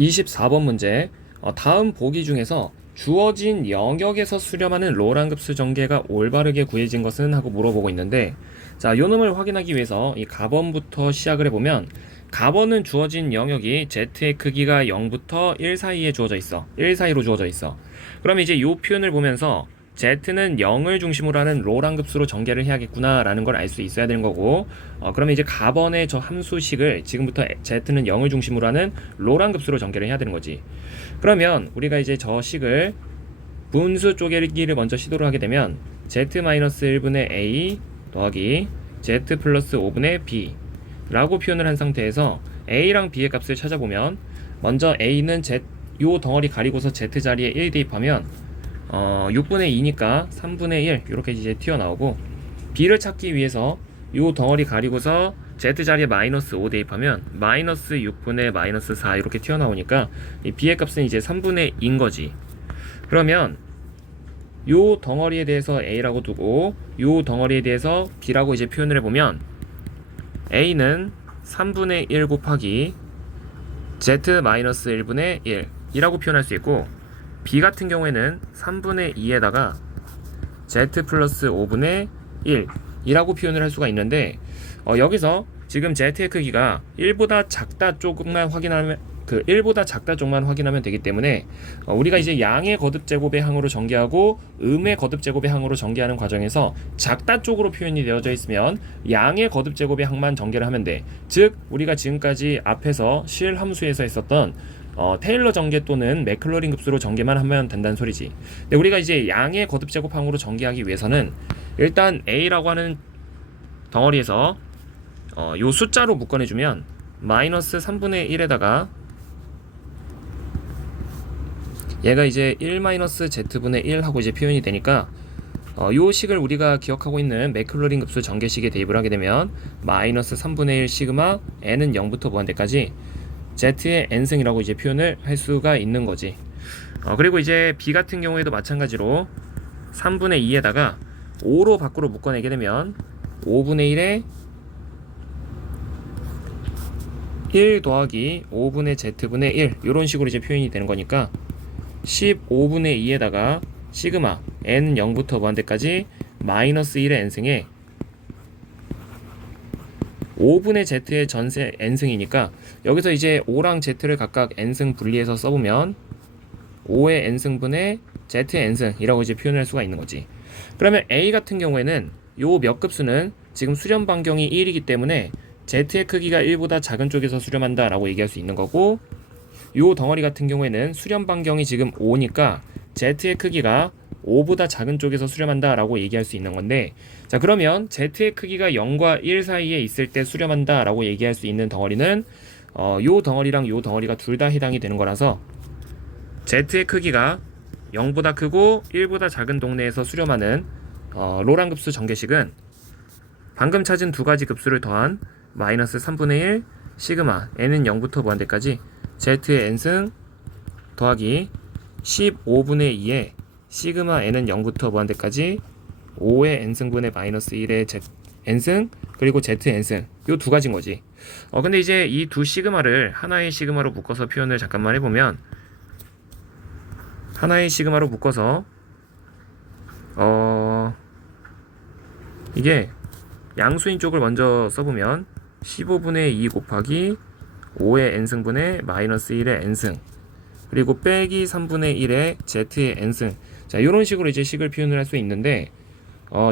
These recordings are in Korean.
24번 문제. 다음 보기 중에서 주어진 영역에서 수렴하는 로랑급수 전개가 올바르게 구해진 것은 하고 물어보고 있는데, 자, 요 놈을 확인하기 위해서 이 가번부터 시작을 해보면, 가번은 주어진 영역이 z의 크기가 0부터 1 사이에 주어져 있어. 1 사이로 주어져 있어. 그럼 이제 요 표현을 보면서 z는 0을 중심으로 하는 로랑급수로 전개를 해야겠구나 라는 걸 알 수 있어야 되는 거고, 그러면 이제 가번의 저 함수식을 지금부터 z는 0을 중심으로 하는 로랑급수로 전개를 해야 되는 거지. 그러면 우리가 이제 저 식을 분수 쪼개기를 먼저 시도를 하게 되면 z-1분의 a 더하기 z 플러스 5분의 b 라고 표현을 한 상태에서 a랑 b의 값을 찾아보면, 먼저 a는 요 덩어리 가리고서 z 자리에 1 대입하면 6분의 2니까 3분의 1 이렇게 이제 튀어나오고, b를 찾기 위해서 요 덩어리 가리고서 z 자리에 마이너스 5 대입하면 마이너스 6분의 마이너스 4 이렇게 튀어나오니까 이 b의 값은 이제 3분의 2인 거지. 그러면 요 덩어리에 대해서 a라고 두고 요 덩어리에 대해서 b라고 이제 표현을 해보면, a는 3분의 1 곱하기 z 마이너스 1분의 1 이라고 표현할 수 있고, b 같은 경우에는 3분의 2에다가 z 플러스 5분의 1 이라고 표현을 할 수가 있는데, 여기서 지금 z의 크기가 1보다 작다 쪽만 확인하면, 1보다 작다 쪽만 확인하면 되기 때문에, 우리가 이제 양의 거듭 제곱의 항으로 전개하고 음의 거듭 제곱의 항으로 전개하는 과정에서 작다 쪽으로 표현이 되어져 있으면 양의 거듭 제곱의 항만 전개를 하면 돼. 즉 우리가 지금까지 앞에서 실 함수에서 했었던 테일러 전개 또는 맥클러린 급수로 전개만 하면 된다는 소리지. 근데 우리가 이제 양의 거듭 제곱항으로 전개하기 위해서는 일단 a라고 하는 덩어리에서 요 숫자로 묶어내주면 마이너스 3분의 1에다가 얘가 이제 1-z분의 1 하고 이제 표현이 되니까, 요 식을 우리가 기억하고 있는 맥클러린 급수 전개식에 대입을 하게 되면 마이너스 3분의 1 시그마 n은 0부터 무한대까지 z의 n승이라고 이제 표현을 할 수가 있는 거지. 그리고 이제 b 같은 경우에도 마찬가지로 3분의 2에다가 5로 밖으로 묶어내게 되면 5분의 1에 1 더하기 5분의 z분의 1 이런 식으로 이제 표현이 되는 거니까 15분의 2에다가 시그마 n은 0부터 무한대까지 마이너스 1의 n승에 5분의 z의 전세 n승이니까, 여기서 이제 5랑 z를 각각 n승 분리해서 써보면 5의 n승분의 z의 n승이라고 이제 표현할 수가 있는 거지. 그러면 a 같은 경우에는 요 몇 급수는 지금 수렴 반경이 1이기 때문에 z의 크기가 1보다 작은 쪽에서 수렴한다 라고 얘기할 수 있는 거고, 요 덩어리 같은 경우에는 수렴 반경이 지금 5니까 z의 크기가 5보다 작은 쪽에서 수렴한다 라고 얘기할 수 있는 건데, 자 그러면 z의 크기가 0과 1 사이에 있을 때 수렴한다 라고 얘기할 수 있는 덩어리는 요 덩어리랑 요 덩어리가 둘 다 해당이 되는 거라서, z의 크기가 0보다 크고 1보다 작은 동네에서 수렴하는 로랑급수 전개식은 방금 찾은 두 가지 급수를 더한 마이너스 3분의 1 시그마 n은 0부터 무한대까지 z의 n승 더하기 15분의 2에 시그마 n은 0부터 무한대까지 5의 n승분의 마이너스 1의 z n승 그리고 z n승, 요 두 가지인 거지. 근데 이제 이 두 시그마를 하나의 시그마로 묶어서 표현을 잠깐만 해보면, 하나의 시그마로 묶어서 이게 양수인 쪽을 먼저 써보면 15분의 2 곱하기 5의 n승분의 마이너스 1의 n승 그리고 빼기 3분의 1의 z의 n승, 자 이런 식으로 이제 식을 표현을 할 수 있는데,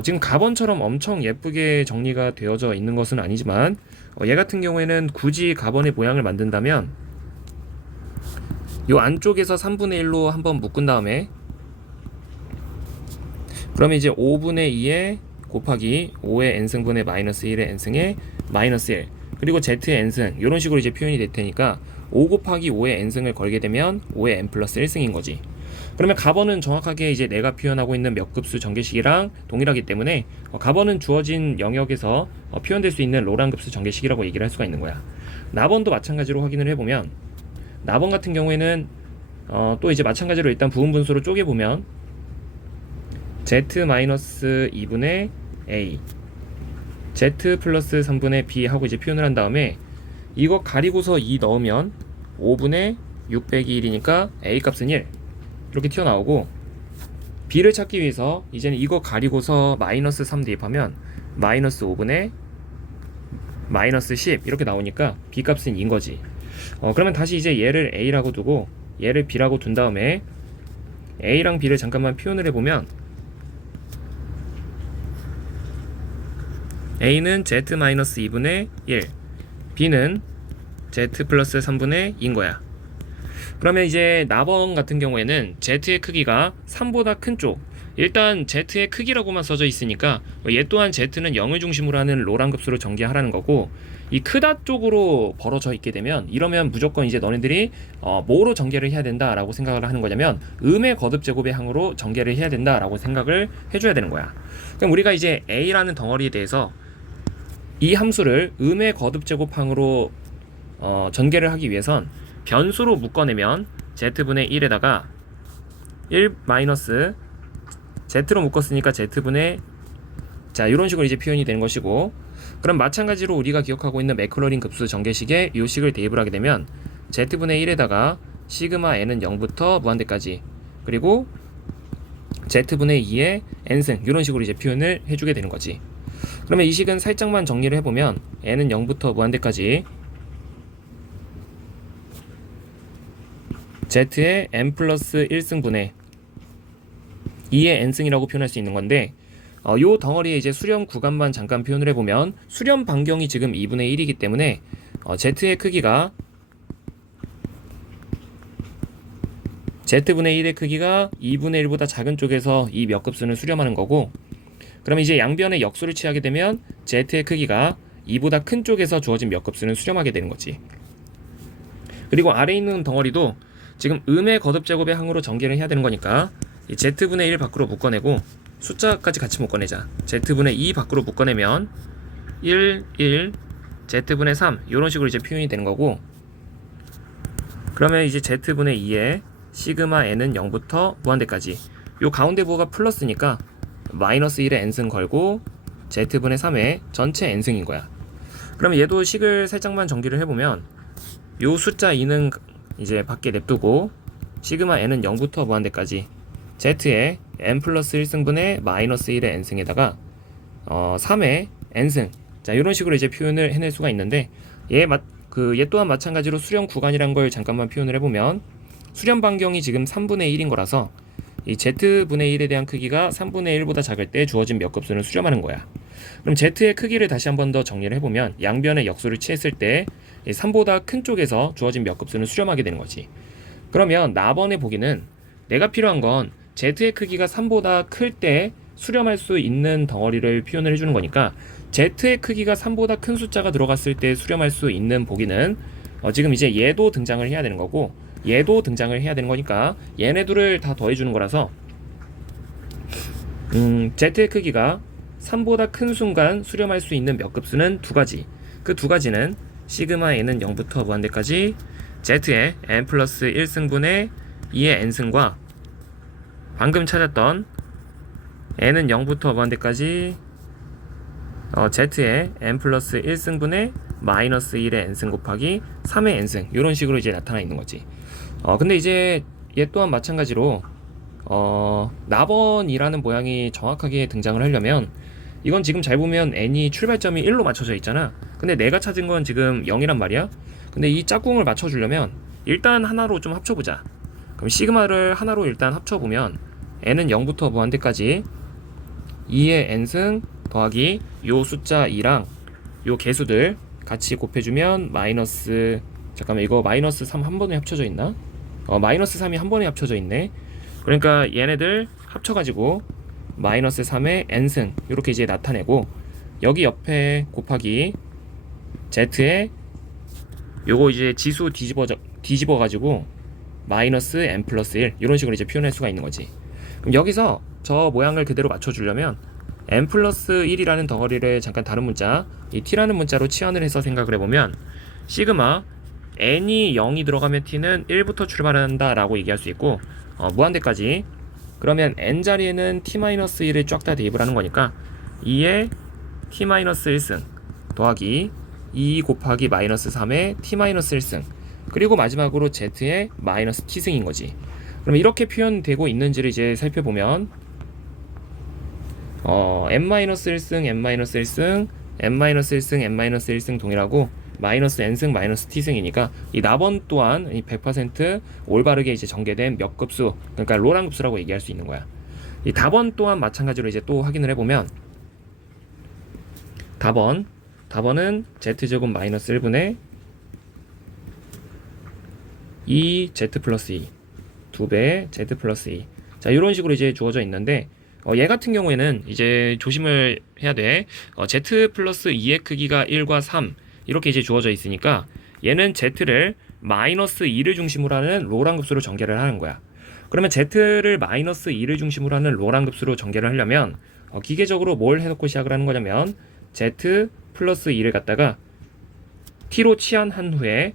지금 가번처럼 엄청 예쁘게 정리가 되어져 있는 것은 아니지만, 얘 같은 경우에는 굳이 가번의 모양을 만든다면 요 안쪽에서 3분의 1로 한번 묶은 다음에, 그러면 이제 5분의 2에 곱하기 5의 n승분의 마이너스 1의 n승에 마이너스 1 그리고 z의 n승 이런 식으로 이제 표현이 될 테니까 5 곱하기 5의 n승을 걸게 되면 5의 n 플러스 1승인 거지. 그러면 가번은 정확하게 이제 내가 표현하고 있는 몇 급수 전개식이랑 동일하기 때문에 가번은 주어진 영역에서 표현될 수 있는 로랑급수 전개식이라고 얘기를 할 수가 있는 거야. 나번도 마찬가지로 확인을 해보면, 나번 같은 경우에는 또 이제 마찬가지로 일단 부분 분수로 쪼개보면 z-2분의 a z 플러스 3분의 b 하고 이제 표현을 한 다음에 이거 가리고서 2 넣으면 5분의 6 빼기 1이니까 a 값은 1 이렇게 튀어나오고, b를 찾기 위해서 이제는 이거 가리고서 마이너스 3 대입하면 마이너스 5분의 마이너스 10 이렇게 나오니까 b 값은 2인 거지. 그러면 다시 이제 얘를 a라고 두고 얘를 b라고 둔 다음에 a랑 b를 잠깐만 표현을 해보면 a는 z-2분의 1, b는 z 플러스 3분의 2인 거야. 그러면 이제 나번 같은 경우에는 z의 크기가 3보다 큰 쪽, 일단 z의 크기라고만 써져 있으니까 얘 또한 z는 0을 중심으로 하는 로랑급수로 전개하라는 거고, 이 크다 쪽으로 벌어져 있게 되면 이러면 무조건 이제 너네들이 뭐로 전개를 해야 된다라고 생각을 하는 거냐면 음의 거듭 제곱의 항으로 전개를 해야 된다라고 생각을 해줘야 되는 거야. 그럼 우리가 이제 a라는 덩어리에 대해서 이 함수를 음의 거듭 제곱항으로 전개를 하기 위해선 변수로 묶어내면 z분의 1에다가 1 마이너스 z로 묶었으니까 z분의, 자 이런 식으로 이제 표현이 되는 것이고, 그럼 마찬가지로 우리가 기억하고 있는 맥클러린 급수 전개식에 이 식을 대입을 하게 되면 z분의 1에다가 시그마 n은 0부터 무한대까지, 그리고 z분의 2의 n승 이런 식으로 이제 표현을 해주게 되는 거지. 그러면 이 식은 살짝만 정리를 해보면 n은 0부터 무한대까지 z의 n 플러스 1승분의 2의 n승이라고 표현할 수 있는 건데, 요 덩어리에 이제 수렴 구간만 잠깐 표현을 해보면 수렴 반경이 지금 2분의 1이기 때문에 z의 크기가 z분의 1의 크기가 2분의 1보다 작은 쪽에서 이 몇 급수는 수렴하는 거고, 그러면 이제 양변의 역수를 취하게 되면 z의 크기가 2보다 큰 쪽에서 주어진 몇 급수는 수렴하게 되는 거지. 그리고 아래에 있는 덩어리도 지금 음의 거듭 제곱의 항으로 전개를 해야 되는 거니까 이 z분의 1 밖으로 묶어내고 숫자까지 같이 묶어내자. z분의 2 밖으로 묶어내면 1, 1, z분의 3 이런 식으로 이제 표현이 되는 거고, 그러면 이제 z분의 2에 시그마 n은 0부터 무한대까지, 요 가운데 부호가 플러스니까 마이너스 1에 n승 걸고 z분의 3에 전체 n승인 거야. 그러면 얘도 식을 살짝만 정리를 해보면 요 숫자 2는 이제 밖에 냅두고 시그마 n은 0부터 무한대까지 z의 n 플러스 1승분의 마이너스 1의 n승에다가 3의 n승, 자 이런 식으로 이제 표현을 해낼 수가 있는데, 얘 또한 마찬가지로 수렴 구간이란 걸 잠깐만 표현을 해보면 수렴 반경이 지금 3분의 1인 거라서 이 z분의 1에 대한 크기가 3분의 1보다 작을 때 주어진 몇 급수는 수렴하는 거야. 그럼 z의 크기를 다시 한번 더 정리를 해보면 양변의 역수를 취했을 때 3보다 큰 쪽에서 주어진 몇 급수는 수렴하게 되는 거지. 그러면 나번에 보기는 내가 필요한 건 z의 크기가 3보다 클 때 수렴할 수 있는 덩어리를 표현을 해주는 거니까, z의 크기가 3보다 큰 숫자가 들어갔을 때 수렴할 수 있는 보기는 지금 이제 얘도 등장을 해야 되는 거고 얘도 등장을 해야 되는 거니까 얘네 둘을 다 더해주는 거라서 z의 크기가 3보다 큰 순간 수렴할 수 있는 몇 급수는 두 가지. 그 두 가지는 시그마 n은 0부터 무한대까지 z의 n 플러스 1승분의 2의 n승과 방금 찾았던 n은 0부터 무한대까지 z의 n 플러스 1승분의 마이너스 1의 n승 곱하기 3의 n승 이런 식으로 이제 나타나 있는 거지. 근데 이제 얘 또한 마찬가지로 나번이라는 모양이 정확하게 등장을 하려면 이건 지금 잘 보면 n이 출발점이 1로 맞춰져 있잖아. 근데 내가 찾은 건 지금 0이란 말이야. 근데 이 짝꿍을 맞춰주려면 일단 하나로 좀 합쳐보자. 그럼 시그마를 하나로 일단 합쳐보면 n은 0부터 무한대까지 2의 n승 더하기 요 숫자 2랑 요 개수들 같이 곱해주면 마이너스, 잠깐만 이거 마이너스 3 한 번에 합쳐져 있나? 마이너스 3이 한 번에 합쳐져 있네. 그러니까 얘네들 합쳐가지고 마이너스 3의 n승 이렇게 이제 나타내고, 여기 옆에 곱하기 z의 요거 이제 지수 뒤집어 가지고 마이너스 n 플러스 1 이런 식으로 이제 표현할 수가 있는 거지. 그럼 여기서 저 모양을 그대로 맞춰주려면 n 플러스 1이라는 덩어리를 잠깐 다른 문자 이 t라는 문자로 치환을 해서 생각을 해보면 시그마 n이 0이 들어가면 t는 1부터 출발한다 라고 얘기할 수 있고, 무한대까지 그러면 n 자리에는 t-1을 쫙 다 대입을 하는 거니까 2의 t-1승 더하기 2 곱하기 마이너스 3의 t-1승, 그리고 마지막으로 z의 마이너스 t승인 거지. 그럼 이렇게 표현되고 있는지를 이제 살펴보면 n-1승, n-1승, n-1승, n-1승 동일하고 마이너스 n승, 마이너스 t승이니까 이 나번 또한 이 100% 올바르게 이제 전개된 몇 급수, 그러니까 로랑 급수라고 얘기할 수 있는 거야. 이 답원 또한 마찬가지로 이제 또 확인을 해보면 답원은 z제곱 마이너스 1분의 2z 플러스 2 2배 z 플러스 2. 자, 이런 식으로 이제 주어져 있는데 얘 같은 경우에는 이제 조심을 해야 돼. z 플러스 2의 크기가 1과 3 이렇게 이제 주어져 있으니까 얘는 z를 마이너스 2를 중심으로 하는 로랑 급수로 전개를 하는 거야. 그러면 z를 마이너스 2를 중심으로 하는 로랑 급수로 전개를 하려면 기계적으로 뭘 해놓고 시작을 하는 거냐면 z 플러스 2를 갖다가 t로 치환한 후에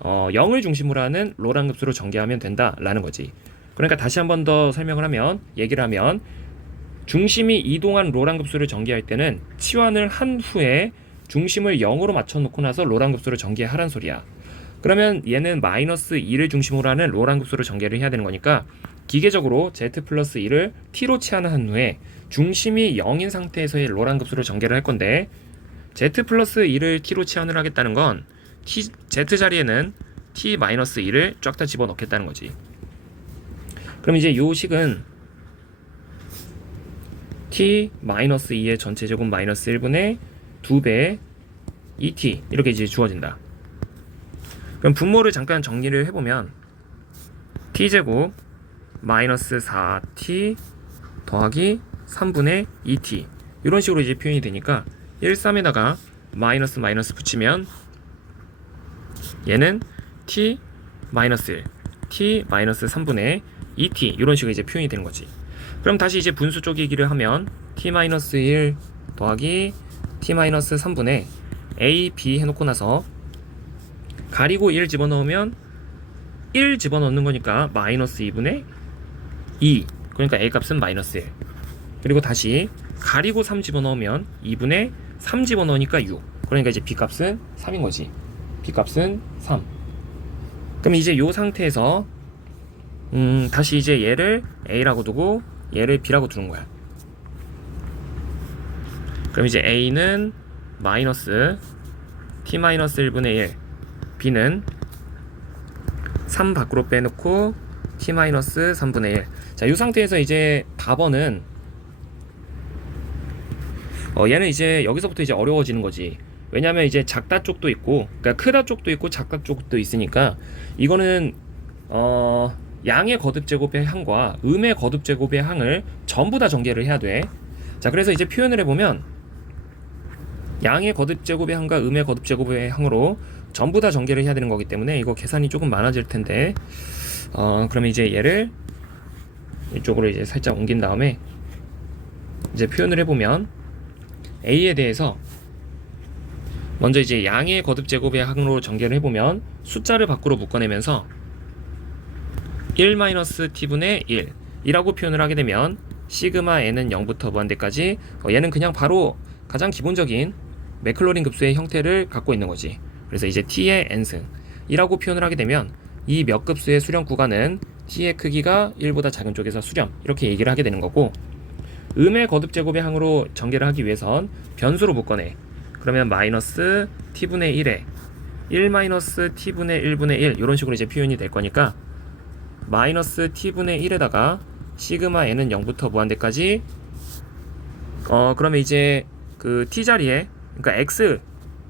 0을 중심으로 하는 로랑 급수로 전개하면 된다라는 거지. 그러니까 다시 한 번 더 설명을 하면, 얘기를 하면 중심이 이동한 로랑 급수를 전개할 때는 치환을 한 후에 중심을 0으로 맞춰놓고 나서 로랑 급수를 전개하란 소리야. 그러면 얘는 마이너스 2를 중심으로 하는 로랑 급수를 전개를 해야 되는 거니까 기계적으로 z 플러스 2를 t로 치환한 후에 중심이 0인 상태에서의 로랑 급수를 전개를 할 건데 z 플러스 2를 t로 치환을 하겠다는 건 z 자리에는 t 마이너스 2를 쫙 다 집어넣겠다는 거지. 그럼 이제 요 식은 t 마이너스 2의 전체 제곱 마이너스 1분의 2배 2t 이렇게 이제 주어진다. 그럼 분모를 잠깐 정리를 해보면 t제곱 마이너스 4t 더하기 3분의 2t 이런 식으로 이제 표현이 되니까 1, 3에다가 마이너스 마이너스 붙이면 얘는 t 마이너스 1, t 마이너스 3분의 2t 이런 식으로 이제 표현이 되는 거지. 그럼 다시 이제 분수 쪼개기를 하면 t 마이너스 1 더하기 t 마이너스 3분의 a, b 해놓고 나서 가리고 1 집어넣으면 1 집어넣는 거니까 마이너스 2분의 2 그러니까 a 값은 마이너스 1 그리고 다시 가리고 3 집어넣으면 2분의 3 집어넣으니까 6 그러니까 이제 b 값은 3인 거지. b 값은 3. 그럼 이제 요 상태에서 다시 이제 얘를 a라고 두고 얘를 b라고 두는 거야. 그럼 이제 a는 마이너스 t 마이너스 1분의 1 b는 3 밖으로 빼놓고 t 마이너스 3분의 1. 자, 이 상태에서 이제 답원은 얘는 이제 여기서부터 이제 어려워지는 거지. 왜냐면 이제 작다 쪽도 있고, 그러니까 크다 쪽도 있고 작다 쪽도 있으니까 이거는 양의 거듭 제곱의 항과 음의 거듭 제곱의 항을 전부 다 전개를 해야 돼. 자, 그래서 이제 표현을 해보면 양의 거듭 제곱의 항과 음의 거듭 제곱의 항으로 전부 다 전개를 해야 되는 거기 때문에 이거 계산이 조금 많아질 텐데 그러면 이제 얘를 이쪽으로 이제 살짝 옮긴 다음에 이제 표현을 해보면 a에 대해서 먼저 이제 양의 거듭 제곱의 항으로 전개를 해보면 숫자를 밖으로 묶어내면서 1-t분의 1 이라고 표현을 하게 되면 시그마 n은 0부터 무한대까지 얘는 그냥 바로 가장 기본적인 맥클로린 급수의 형태를 갖고 있는 거지. 그래서 이제 t의 n승 이라고 표현을 하게 되면 이 몇 급수의 수렴 구간은 t의 크기가 1보다 작은 쪽에서 수렴 이렇게 얘기를 하게 되는 거고, 음의 거듭 제곱의 항으로 전개를 하기 위해선 변수로 묶어내. 그러면 마이너스 t분의 1에 1 마이너스 t분의 1분의 1 이런 식으로 이제 표현이 될 거니까 마이너스 t분의 1에다가 시그마 n은 0부터 무한대까지 그러면 이제 그 t 자리에 그러니까 x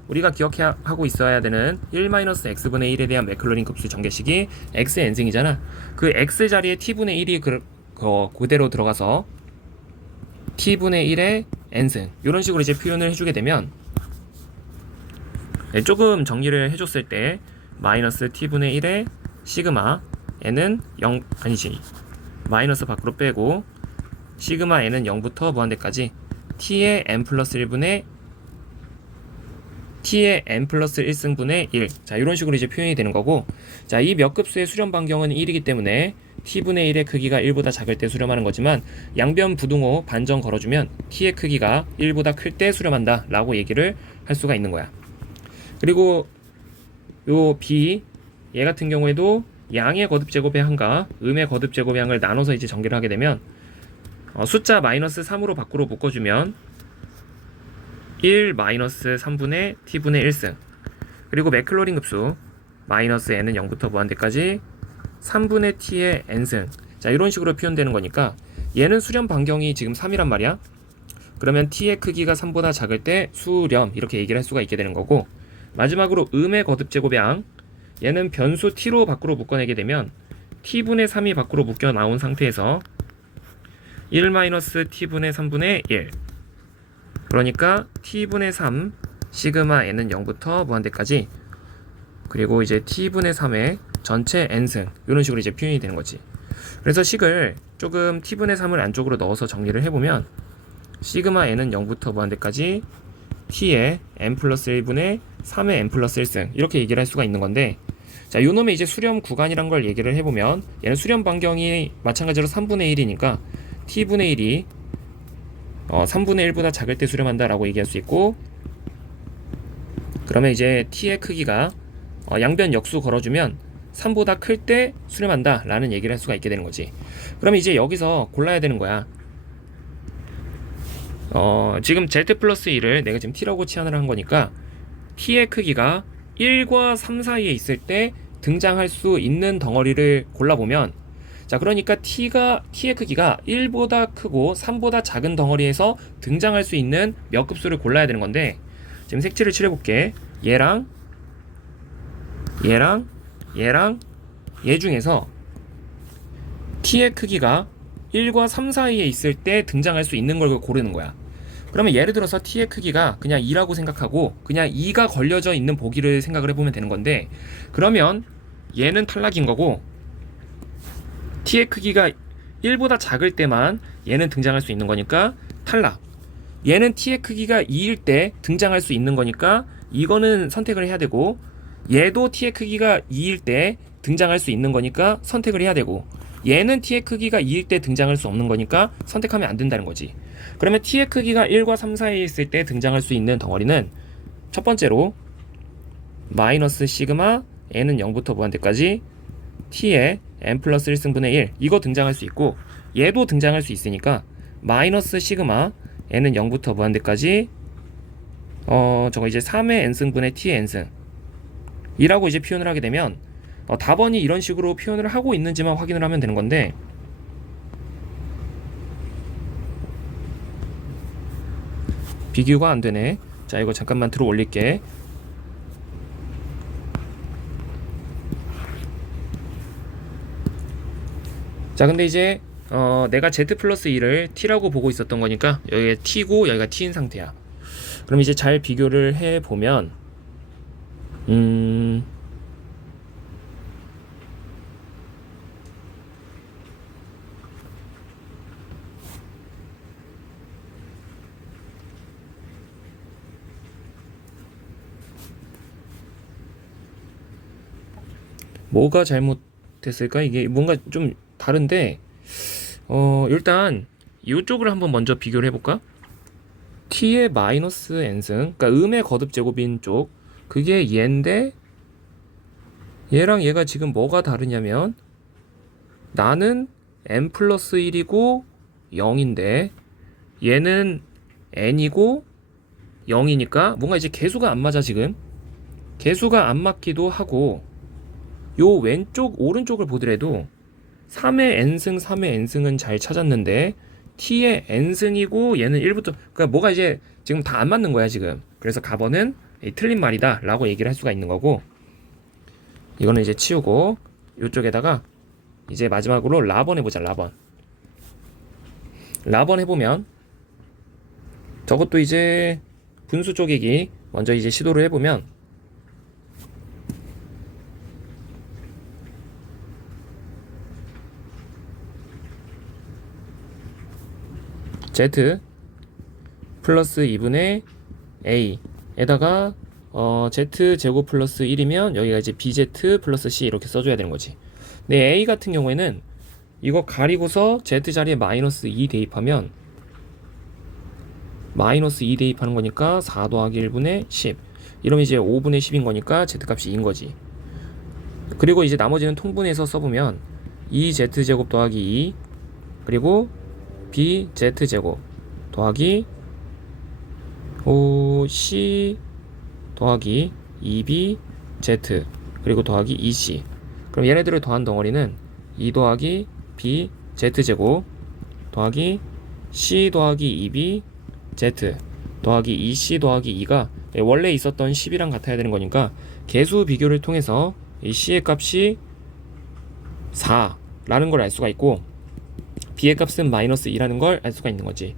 우리가 기억하고 있어야 되는 1-x분의 1에 대한 맥클로린 급수 전개식이 xn승이잖아. 그 x 자리에 t분의 1이 그대로 들어가서 t분의 1의 n승 이런 식으로 이제 표현을 해주게 되면 조금 정리를 해줬을 때 마이너스 t분의 1의 시그마 n은 0 아니지 마이너스 밖으로 빼고 시그마 n은 0부터 무한대까지 t의 n 플러스 1분의 t의 n 플러스 1승분의 1. 자, 이런 식으로 이제 표현이 되는 거고, 자, 이 몇 급수의 수렴 반경은 1이기 때문에 t분의 1의 크기가 1보다 작을 때 수렴하는 거지만 양변 부등호 반정 걸어주면 t의 크기가 1보다 클 때 수렴한다 라고 얘기를 할 수가 있는 거야. 그리고 요 b 얘 같은 경우에도 양의 거듭 제곱의 항과 음의 거듭 제곱의 항을 나눠서 이제 전개를 하게 되면 숫자 마이너스 3으로 밖으로 묶어주면 1 마이너스 3분의 t분의 1승, 그리고 맥클로린 급수 마이너스 n은 0부터 무한대까지 3분의 t의 n승. 자, 이런 식으로 표현되는 거니까 얘는 수렴 반경이 지금 3이란 말이야. 그러면 t의 크기가 3보다 작을 때 수렴, 이렇게 얘기를 할 수가 있게 되는 거고, 마지막으로 음의 거듭 제곱의 항, 얘는 변수 t로 밖으로 묶어내게 되면 t분의 3이 밖으로 묶여 나온 상태에서 1 마이너스 t분의 3분의 1, 그러니까 t분의 3 시그마 n은 0부터 무한대까지, 그리고 이제 t분의 3의 전체 n승, 이런 식으로 이제 표현이 되는 거지. 그래서 식을 조금 t분의 3을 안쪽으로 넣어서 정리를 해보면 시그마 n은 0부터 무한대까지 t의 n 플러스 1분의 3의 n 플러스 1승, 이렇게 얘기를 할 수가 있는 건데, 자, 요놈의 이제 수렴 구간이란 걸 얘기를 해보면 얘는 수렴 반경이 마찬가지로 3분의 1이니까 t분의 1이 3분의 1보다 작을 때 수렴한다 라고 얘기할 수 있고, 그러면 이제 t의 크기가 양변 역수 걸어주면 3보다 클 때 수렴한다 라는 얘기를 할 수가 있게 되는 거지. 그럼 이제 여기서 골라야 되는 거야. 지금 z 플러스 1을 내가 지금 t라고 치환을 한 거니까 t의 크기가 1과 3 사이에 있을 때 등장할 수 있는 덩어리를 골라보면, 자, 그러니까 t의 크기가 1보다 크고 3보다 작은 덩어리에서 등장할 수 있는 몇 급수를 골라야 되는 건데, 지금 색칠을 칠해볼게. 얘랑 얘 중에서 t의 크기가 1과 3 사이에 있을 때 등장할 수 있는 걸 고르는 거야. 그러면 예를 들어서 t의 크기가 그냥 2라고 생각하고 그냥 2가 걸려져 있는 보기를 생각을 해보면 되는 건데, 그러면 얘는 탈락인 거고, t의 크기가 1보다 작을 때만 얘는 등장할 수 있는 거니까 탈락. 얘는 t의 크기가 2일 때 등장할 수 있는 거니까 이거는 선택을 해야 되고, 얘도 t의 크기가 2일 때 등장할 수 있는 거니까 선택을 해야 되고, 얘는 t의 크기가 2일 때 등장할 수 없는 거니까 선택하면 안 된다는 거지. 그러면 t의 크기가 1과 3 사이에 있을 때 등장할 수 있는 덩어리는 첫 번째로 마이너스 시그마 n은 0부터 무한대까지 t의 n 플러스 1승분의 1, 이거 등장할 수 있고, 얘도 등장할 수 있으니까 마이너스 시그마 n은 0부터 무한대까지 저거 이제 3의 n승분의 t의 n승 이라고 이제 표현을 하게 되면 답원이 이런 식으로 표현을 하고 있는지만 확인을 하면 되는 건데, 비교가 안 되네. 자, 이거 잠깐만 들어 올릴게. 자, 근데 이제 내가 z 플러스 2를 t라고 보고 있었던 거니까 여기가 t고 여기가 t인 상태야. 그럼 이제 잘 비교를 해보면 뭐가 잘못됐을까? 이게 뭔가 좀 다른데, 일단 이쪽을 한번 먼저 비교를 해볼까? t의 마이너스 n승, 그러니까 음의 거듭 제곱인 쪽, 그게 얘인데 얘랑 얘가 지금 뭐가 다르냐면, 나는 n 플러스 1이고 0인데 얘는 n이고 0이니까 뭔가 이제 개수가 안 맞아. 지금 개수가 안 맞기도 하고, 요 왼쪽 오른쪽을 보더라도 3의 n승 3의 n승은 잘 찾았는데 t의 n승이고 얘는 1부터, 그러니까 뭐가 이제 지금 다 안 맞는 거야 지금. 그래서 가번은 틀린 말이다 라고 얘기를 할 수가 있는 거고, 이거는 이제 치우고 요쪽에다가 이제 마지막으로 라번 해보자. 라번 해보면 저것도 이제 분수 쪼개기 먼저 이제 시도를 해보면, z 플러스 2분의 a에다가 z 제곱 플러스 1이면 여기가 이제 bz 플러스 c 이렇게 써줘야 되는 거지. 근데 a 같은 경우에는 이거 가리고서 z 자리에 마이너스 2 대입하면 마이너스 2 대입하는 거니까 4 더하기 1분의 10, 이러면 이제 5분의 10인 거니까 z 값이 2인 거지. 그리고 이제 나머지는 통분해서 써보면 2z제곱 더하기 2 그리고 bz제곱 더하기 c 더하기 2bz 그리고 더하기 2c. 그럼 얘네들을 더한 덩어리는 2 더하기 bz제곱 더하기 c 더하기 2bz 더하기 2c 더하기 2가 원래 있었던 10이랑 같아야 되는 거니까 개수 비교를 통해서 이 c의 값이 4라는 걸 알 수가 있고 b의 값은 마이너스 2라는 걸 알 수가 있는 거지.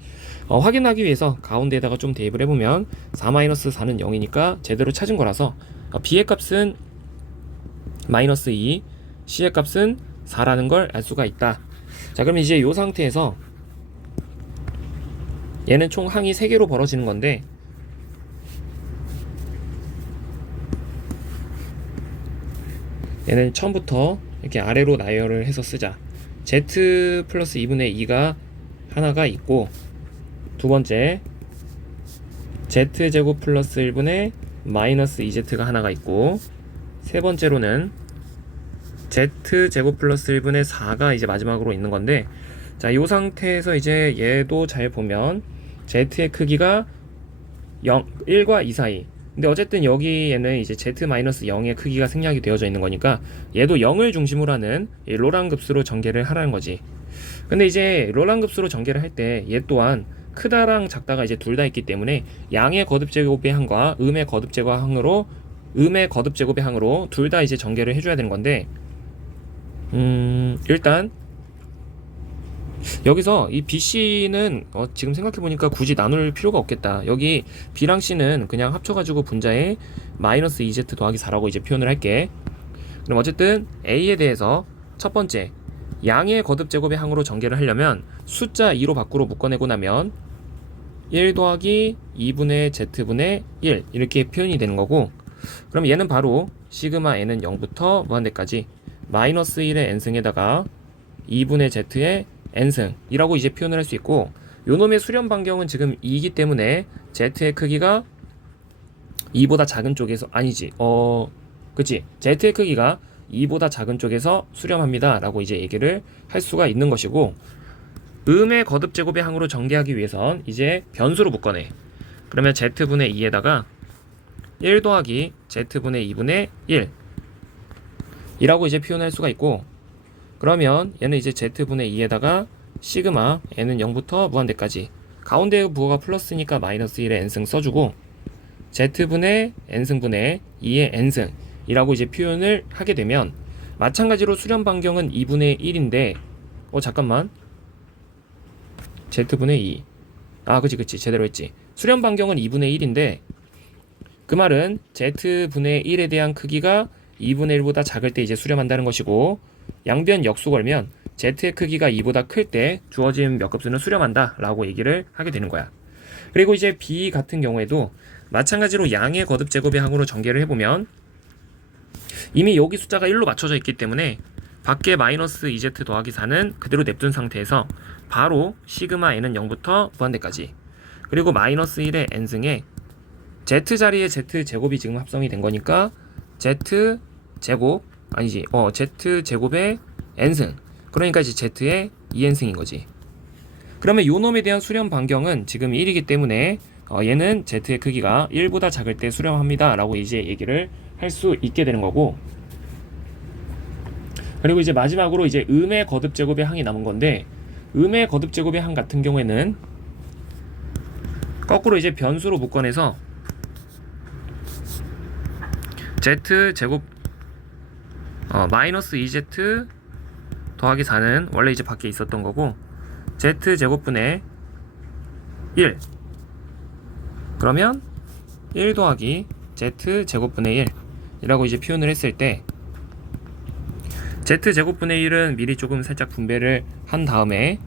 확인하기 위해서 가운데에다가 좀 대입을 해보면 4-4는 0이니까 제대로 찾은 거라서 b의 값은 마이너스 2, c의 값은 4라는 걸 알 수가 있다. 자, 그럼 이제 이 상태에서 얘는 총 항이 3개로 벌어지는 건데 얘는 처음부터 이렇게 아래로 나열을 해서 쓰자. z 플러스 2분의 2가 하나가 있고, 두 번째 z제곱 플러스 1분의 마이너스 2z가 하나가 있고, 세 번째로는 z제곱 플러스 1분의 4가 이제 마지막으로 있는 건데, 자, 이 상태에서 이제 얘도 잘 보면 z의 크기가 1과 2 사이. 근데 어쨌든 여기에는 이제 z-0의 크기가 생략이 되어져 있는 거니까 얘도 0을 중심으로 하는 로랑 급수로 전개를 하라는 거지. 근데 이제 로랑 급수로 전개를 할 때 얘 또한 크다랑 작다가 이제 둘 다 있기 때문에 양의 거듭제곱의 항과 음의 거듭제곱의 항으로 둘 다 이제 전개를 해줘야 되는 건데, 일단 여기서 이 BC는 지금 생각해보니까 굳이 나눌 필요가 없겠다. 여기 B랑 C는 그냥 합쳐가지고 분자에 마이너스 2Z 더하기 4라고 이제 표현을 할게. 그럼 어쨌든 A에 대해서 첫 번째 양의 거듭제곱의 항으로 전개를 하려면 숫자 2로 밖으로 묶어내고 나면 1 더하기 2분의 Z분의 1 이렇게 표현이 되는 거고, 그럼 얘는 바로 시그마 n은 0부터 무한대까지 마이너스 1의 n승에다가 2분의 Z의 n승이라고 이제 표현을 할 수 있고, 요놈의 수렴 반경은 지금 2이기 때문에 z의 크기가 2보다 작은 쪽에서 그치, z의 크기가 2보다 작은 쪽에서 수렴합니다 라고 이제 얘기를 할 수가 있는 것이고, 음의 거듭제곱의 항으로 전개하기 위해선 이제 변수로 묶어내. 그러면 z분의 2에다가 1 더하기 z분의 2분의 1 이라고 이제 표현할 수가 있고, 그러면 얘는 이제 z분의 2에다가 시그마 n은 0부터 무한대까지 가운데 부호가 플러스니까 마이너스 1의 n승 써주고 z분의 n승분의 2의 n승 이라고 이제 표현을 하게 되면, 마찬가지로 수렴 반경은 2분의 1인데 잠깐만, z분의 2 그치 제대로 했지. 수렴 반경은 2분의 1인데 그 말은 z분의 1에 대한 크기가 2분의 1보다 작을 때 이제 수렴한다는 것이고, 양변 역수 걸면 z의 크기가 2보다 클 때 주어진 몇 급수는 수렴한다 라고 얘기를 하게 되는 거야. 그리고 이제 B 같은 경우에도 마찬가지로 양의 거듭제곱의 항으로 전개를 해보면 이미 여기 숫자가 1로 맞춰져 있기 때문에 밖에 마이너스 2z 더하기 4는 그대로 냅둔 상태에서 바로 시그마 n은 0부터 무한대까지, 그리고 마이너스 1의 n승에 z 자리에 z제곱이 지금 합성이 된 거니까 z제곱의 n승, 그러니까 이제 z의 2n승인 거지. 그러면 요 놈에 대한 수렴 반경은 지금 1이기 때문에 얘는 z의 크기가 1보다 작을 때 수렴합니다 라고 이제 얘기를 할 수 있게 되는 거고, 그리고 이제 마지막으로 이제 음의 거듭제곱의 항이 남은 건데, 음의 거듭제곱의 항 같은 경우에는 거꾸로 이제 변수로 묶어내서 z제곱 마이너스 2z 더하기 4는 원래 이제 밖에 있었던 거고, z제곱분의 1 그러면 1 더하기 z제곱분의 1 이라고 이제 표현을 했을 때, z제곱분의 1은 미리 조금 살짝 분배를 한 다음에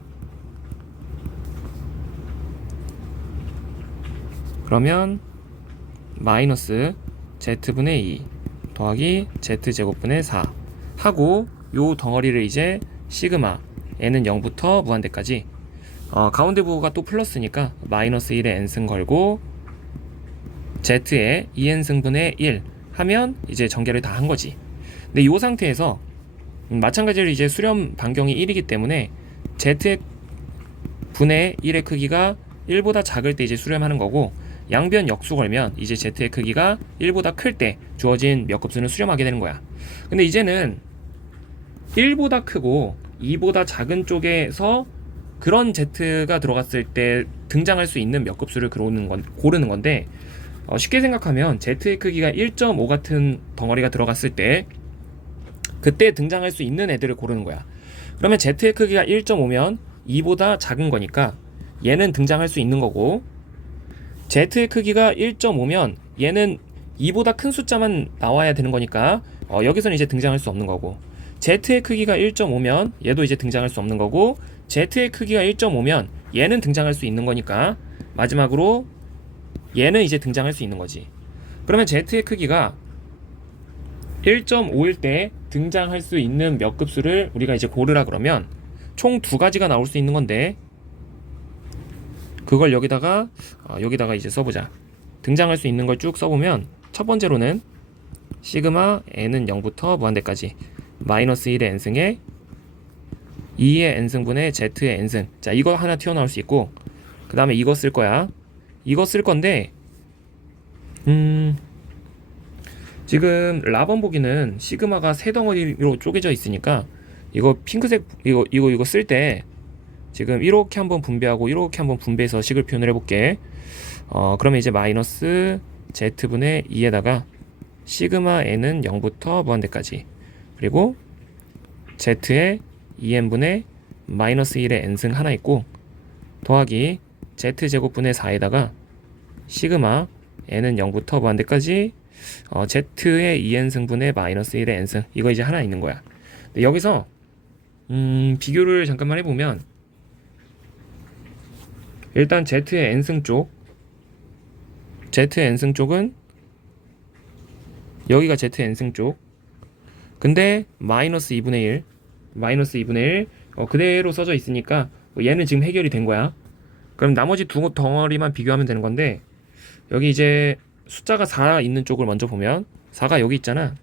그러면 마이너스 z분의 2 더하기 z제곱분의 4 하고, 요 덩어리를 이제 시그마 n은 0부터 무한대까지 가운데 부호가 또 플러스니까 마이너스 1의 n승 걸고 z의 2n승분의 1 하면 이제 전개를 다 한 거지. 근데 이 상태에서 마찬가지로 이제 수렴 반경이 1이기 때문에 z의 분의 1의 크기가 1보다 작을 때 이제 수렴하는 거고, 양변 역수 걸면 이제 z의 크기가 1보다 클 때 주어진 몇 급수는 수렴하게 되는 거야. 근데 이제는 1보다 크고 2보다 작은 쪽에서 그런 z가 들어갔을 때 등장할 수 있는 몇 급수를 고르는 건데, 쉽게 생각하면 z의 크기가 1.5 같은 덩어리가 들어갔을 때 그때 등장할 수 있는 애들을 고르는 거야. 그러면 z의 크기가 1.5면 2보다 작은 거니까 얘는 등장할 수 있는 거고, z의 크기가 1.5면 얘는 2보다 큰 숫자만 나와야 되는 거니까 여기서는 이제 등장할 수 없는 거고, z의 크기가 1.5면 얘도 이제 등장할 수 없는 거고, z의 크기가 1.5면 얘는 등장할 수 있는 거니까 마지막으로 얘는 이제 등장할 수 있는 거지. 그러면 z의 크기가 1.5일 때 등장할 수 있는 몇 급수를 우리가 이제 고르라 그러면 총 두 가지가 나올 수 있는 건데, 그걸 여기다가 이제 써보자. 등장할 수 있는 걸 쭉 써보면 첫 번째로는 시그마 n은 0부터 무한대까지 마이너스 1의 n승에 2의 n승분의 z의 n승. 자, 이거 하나 튀어나올 수 있고, 그 다음에 이거 쓸 거야. 이거 쓸 건데, 지금 라번 보기는 시그마가 세 덩어리로 쪼개져 있으니까 이거 핑크색 이거 쓸 때 지금 이렇게 한번 분배하고 이렇게 한번 분배해서 식을 표현을 해볼게. 그러면 이제 마이너스 z분의 2에다가 시그마 n은 0부터 무한대까지, 그리고 z의 2n분의 마이너스 1의 n승 하나 있고, 더하기 z제곱분의 4에다가 시그마 n은 0부터 무한대까지 z의 2n승분의 마이너스 1의 n승, 이거 이제 하나 있는 거야. 근데 여기서 비교를 잠깐만 해보면, 일단 z의 n승 쪽은 여기가 z의 n승 쪽, 근데 마이너스 2분의 1 그대로 써져 있으니까 얘는 지금 해결이 된 거야. 그럼 나머지 두 덩어리만 비교하면 되는 건데, 여기 이제 숫자가 4 있는 쪽을 먼저 보면 4가 여기 있잖아.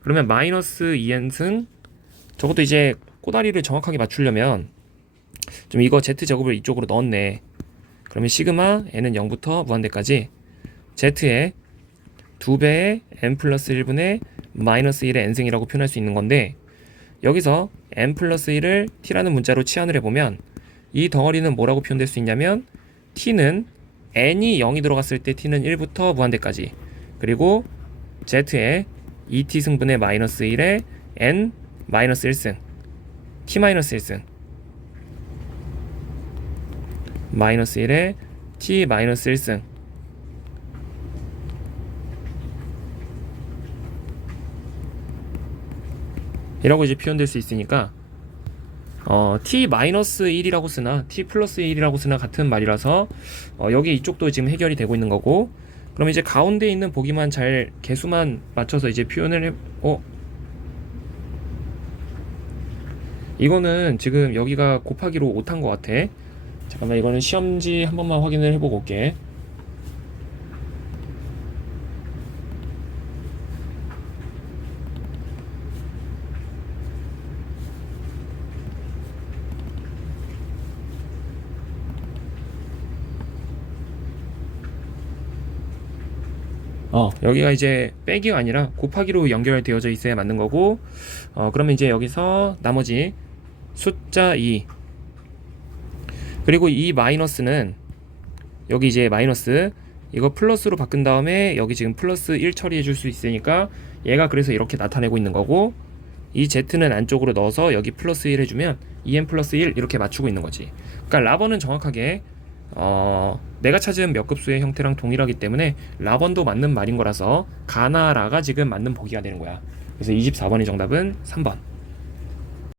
그러면 마이너스 2n승, 저것도 이제 꼬다리를 정확하게 맞추려면 좀 이거 z제곱을 이쪽으로 넣었네. 그러면 시그마 n은 0부터 무한대까지 z의 2배의 n 플러스 1분의 마이너스 1의 n승이라고 표현할 수 있는 건데, 여기서 n 플러스 1을 t라는 문자로 치환을 해보면 이 덩어리는 뭐라고 표현될 수 있냐면, t는 n이 0이 들어갔을 때 t는 1부터 무한대까지, 그리고 z의 2t 승분의 마이너스 1의 n 마이너스 1승 t 마이너스 1승 마이너스 1의 t 마이너스 1승 이라고 이제 표현될 수 있으니까, t 마이너스 1이라고 쓰나 t 플러스 1이라고 쓰나 같은 말이라서 여기 이쪽도 지금 해결이 되고 있는 거고, 그럼 이제 가운데 있는 보기만 잘 개수만 맞춰서 이제 표현을 이거는 지금 여기가 곱하기로 5탄 것 같아. 잠깐만, 이거는 시험지 한 번만 확인을 해보고 올게. 여기가 이제 빼기가 아니라 곱하기로 연결되어져 있어야 맞는 거고, 그러면 이제 여기서 나머지 숫자 2, 그리고 이 마이너스는 여기 이제 마이너스 이거 플러스로 바꾼 다음에 여기 지금 플러스 1 처리해 줄 수 있으니까 얘가 그래서 이렇게 나타내고 있는 거고, 이 z는 안쪽으로 넣어서 여기 플러스 1 해주면 2n 플러스 1 이렇게 맞추고 있는 거지. 그러니까 라번은 정확하게 내가 찾은 몇 급수의 형태랑 동일하기 때문에 라번도 맞는 말인 거라서 가나라가 지금 맞는 보기가 되는 거야. 그래서 24번의 정답은 3번.